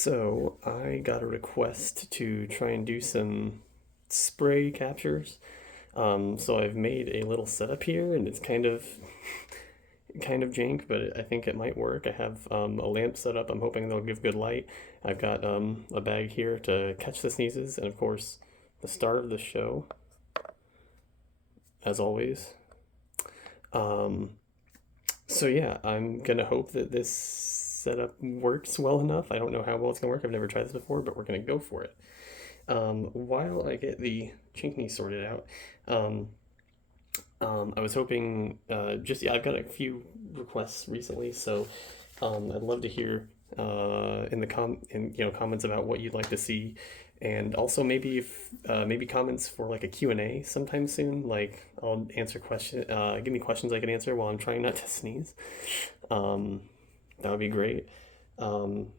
So I got a request to try and do some spray captures. So I've made a little setup here, and it's kind of jank, but I think it might work. I have a lamp set up. I'm hoping they'll give good light. I've got a bag here to catch the sneezes, and of course, the start of the show, as always. Um, so yeah, I'm gonna hope that this setup works well enough. I don't know how well it's gonna work. I've never tried this before, but we're gonna go for it. While I get the Chinkney sorted out, um, I was hoping, yeah, I've got a few requests recently, so I'd love to hear in comments about what you'd like to see, and also maybe if maybe comments for like a Q&A sometime soon. Like I'll answer give me questions I can answer while I'm trying not to sneeze. Um, that would be great. Um,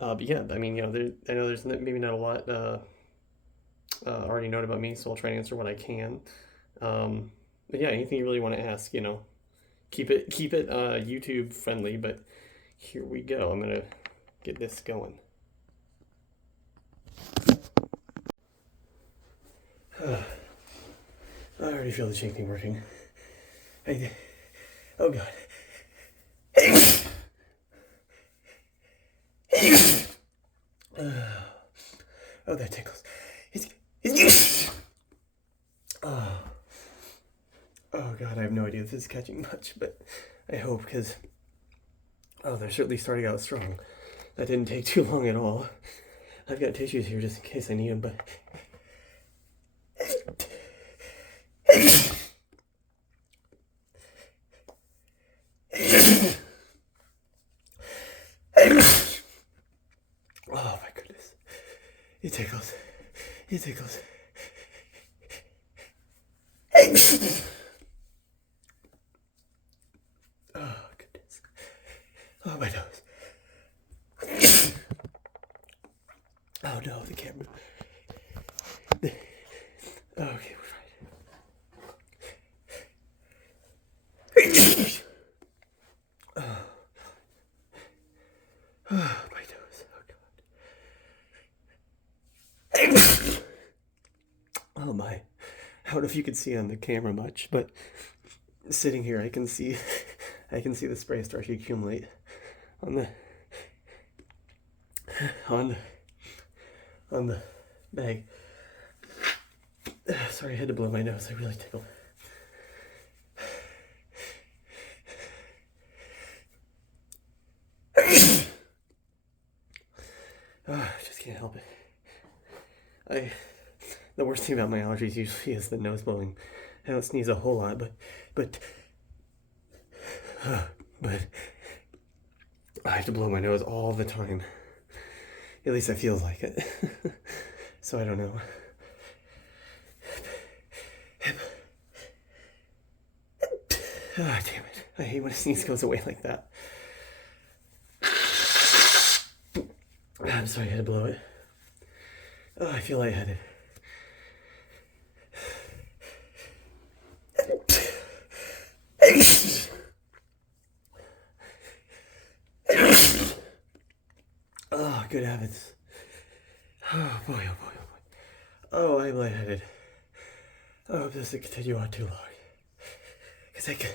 but yeah, I mean, I know there's maybe not a lot already known about me, so I'll try and answer what I can. But yeah, anything you really want to ask, keep it YouTube friendly. But here we go. I'm gonna get this going. I already feel the chinking working. Oh god. Oh, that tickles. It's oh. Oh god, I have no idea if this is catching much, but I hope, because they're certainly starting out strong. That didn't take too long at all. I've got tissues here just in case I need them, but oh my goodness, it tickles. It tickles. Oh goodness. Oh, my nose. Oh no, the camera. Okay, we're fine. Oh, my nose. Oh god. Oh my. I don't know if you can see on the camera much, but sitting here I can see the spray start to accumulate on the on on the bag. Sorry, I had to blow my nose. I really tickled. I just can't help it. The worst thing about my allergies usually is the nose blowing. I don't sneeze a whole lot, but but I have to blow my nose all the time. At least it feels like it. So I don't know. Ah, damn it. I hate when a sneeze goes away like that. I'm sorry I had to blow it. Oh, I feel lightheaded. Oh, good heavens. Oh boy, oh boy, oh boy. Oh, I'm lightheaded. I hope this doesn't continue on too long. Because I can.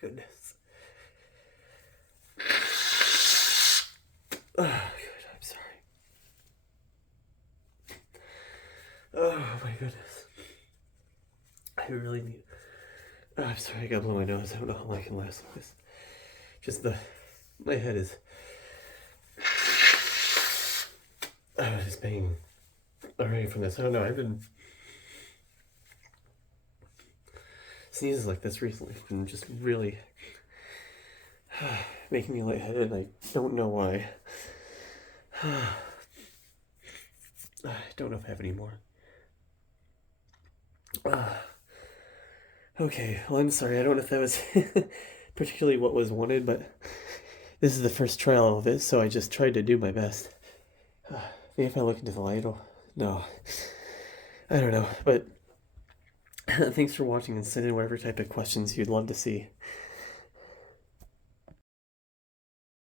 Goodness. Oh, good, I'm sorry. Oh my goodness. I really need. Oh, I'm sorry, I gotta blow my nose. I don't know how long I can last like this. Just my head is. Just being already from this. I don't know. I've been sneezes like this recently. It's been just really making me lightheaded, and I don't know why. I don't know if I have any more. Okay, well, I'm sorry. I don't know if that was particularly what was wanted, but this is the first trial of it, so I just tried to do my best. Maybe if I look into the light, no. I don't know, but thanks for watching, and send in whatever type of questions you'd love to see.